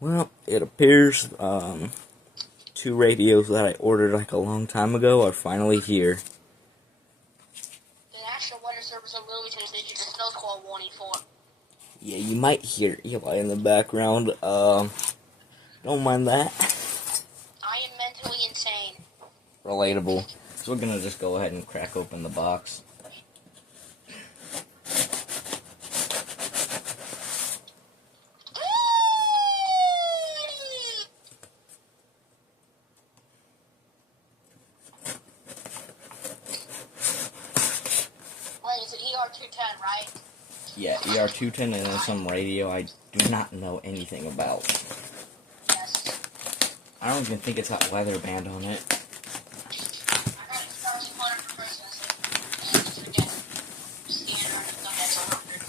Well, it appears two radios that I ordered like a long time ago are finally here. The National Weather Service of Wilmington issued a snowstorm warning for. Yeah, you might hear Eli in the background. Don't mind that. I am mentally insane. Relatable. So we're gonna just go ahead and crack open the box. Wait, it's an ER-210, right? Yeah, ER-210 and then some radio I do not know anything about. Yes. I don't even think it's got weather band on it. I got a Star 200 for Christmas. And just forget. Standard, no, that's 100.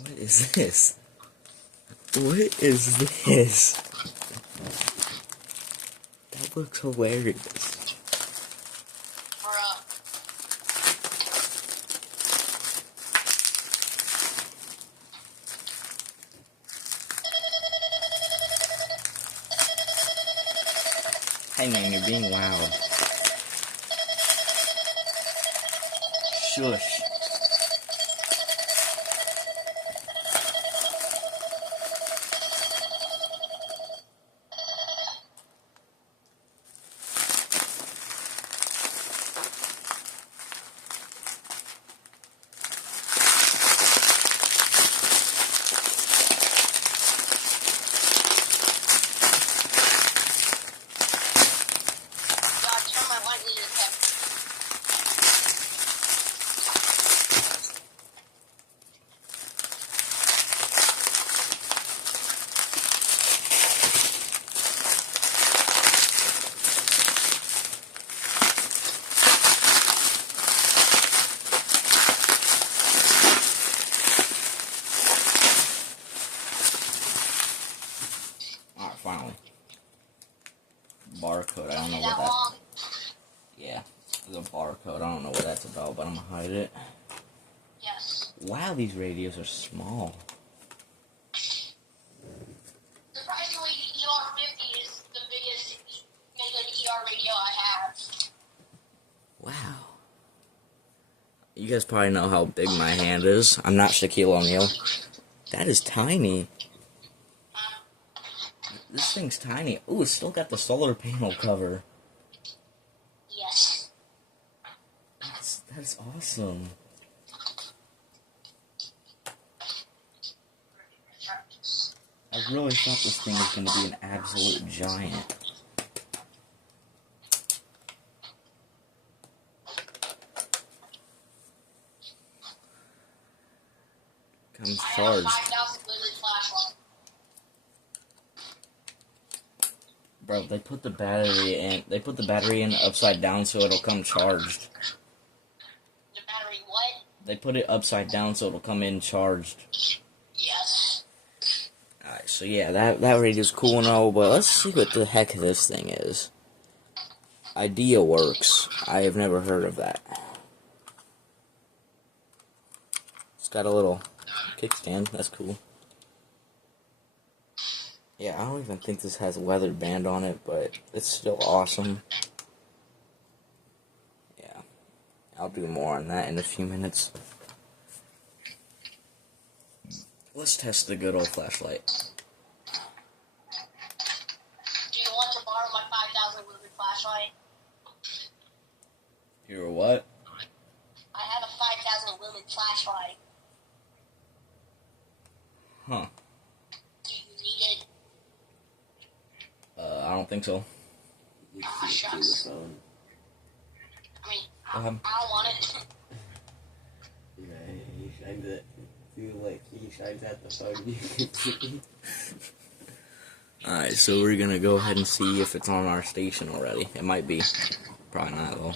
What is this? What is this? That looks hilarious. Hey man, you're being loud. Shush. Alright, finally. Barcode, I don't know what that... Yeah, the barcode, I don't know what that's about, but I'm gonna hide it. Yes. Wow, these radios are small. Surprisingly, the ER-50 is the biggest Midland ER radio I have. Wow. You guys probably know how big my hand is. I'm not Shaquille O'Neal. That is tiny. This thing's tiny. Ooh, it's still got the solar panel cover. Yes. That's awesome. I really thought this thing was going to be an absolute giant. Comes charged. Bro, they put the battery in. They put the battery in upside down so it'll come charged. The battery what? They put it upside down so it'll come in charged. Yes. Alright, so yeah, that radio's cool and all, but let's see what the heck this thing is. Ideaworks. I have never heard of that. It's got a little kickstand. That's cool. Yeah, I don't even think this has a weather band on it, but it's still awesome. Yeah, I'll do more on that in a few minutes. Let's test the good old flashlight. Do you want to borrow my 5,000 lumen flashlight? You're what? I have a 5,000 lumen flashlight. Huh. Do you need it? I don't think so. Shucks. I mean, I don't want it. Yeah, he shines it. Feel like he shines at the phone. Alright, so we're gonna go ahead and see if it's on our station already. It might be. Probably not, though.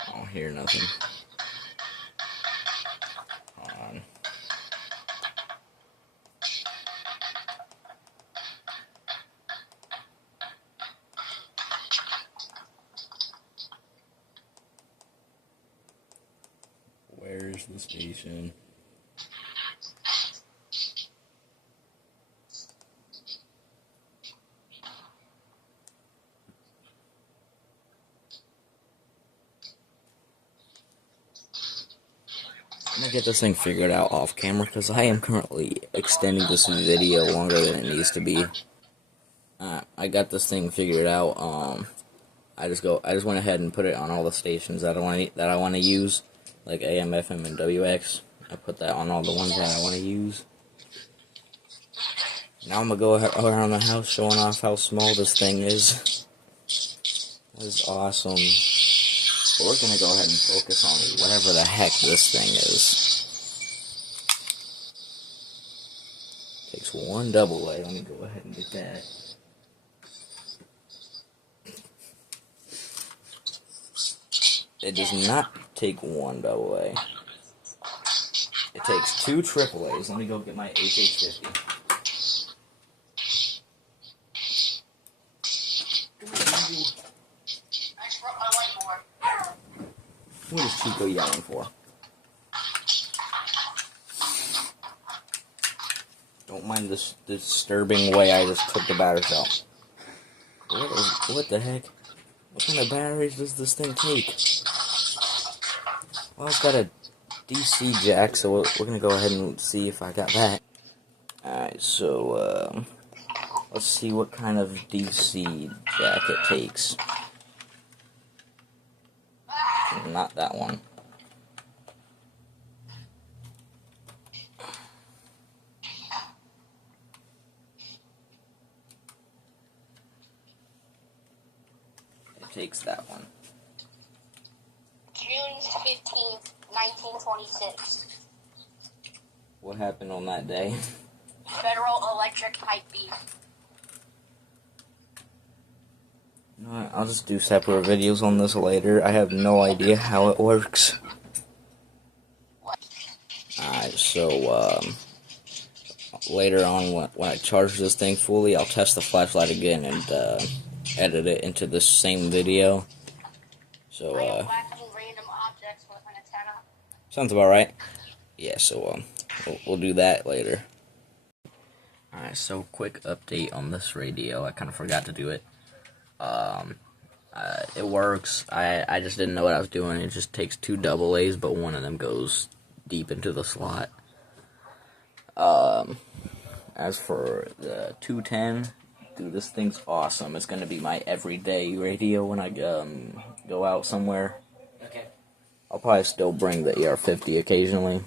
I don't hear nothing. Hold on. There's the station. I'm gonna get this thing figured out off camera because I am currently extending this video longer than it needs to be. I got this thing figured out. I just went ahead and put it on all the stations that I want to use, like AM, FM, and WX. I put that on all the ones that I want to use. Now I'm gonna go around the house showing off how small this thing is. That is awesome. But we're gonna go ahead and focus on whatever the heck this thing is. Takes one double A. Let me go ahead and get that. It does not take one double A. It takes two triple A's. Let me go get my HH50. I just brought my whiteboard. What is Chico yelling for? Don't mind this disturbing way I just took the batteries out. What the heck? What kind of batteries does this thing take? Well, it's got a DC jack, so we're gonna go ahead and see if I got that. Alright, so, let's see what kind of DC jack it takes. Not that one. It takes that one. June 15th, 1926. What happened on that day? Federal Electric Type B. You know what, I'll just do separate videos on this later. I have no idea how it works. Alright, so, later on when I charge this thing fully, I'll test the flashlight again and, edit it into this same video. So, Whacking random objects with an antenna. sounds about right. Yeah, so, we'll do that later. Alright, so quick update on this radio. I kind of forgot to do it. It works. I just didn't know what I was doing. It just takes two double A's, but one of them goes deep into the slot. As for the 210, dude, this thing's awesome. It's gonna be my everyday radio when I go out somewhere. Okay. I'll probably still bring the ER-50 occasionally.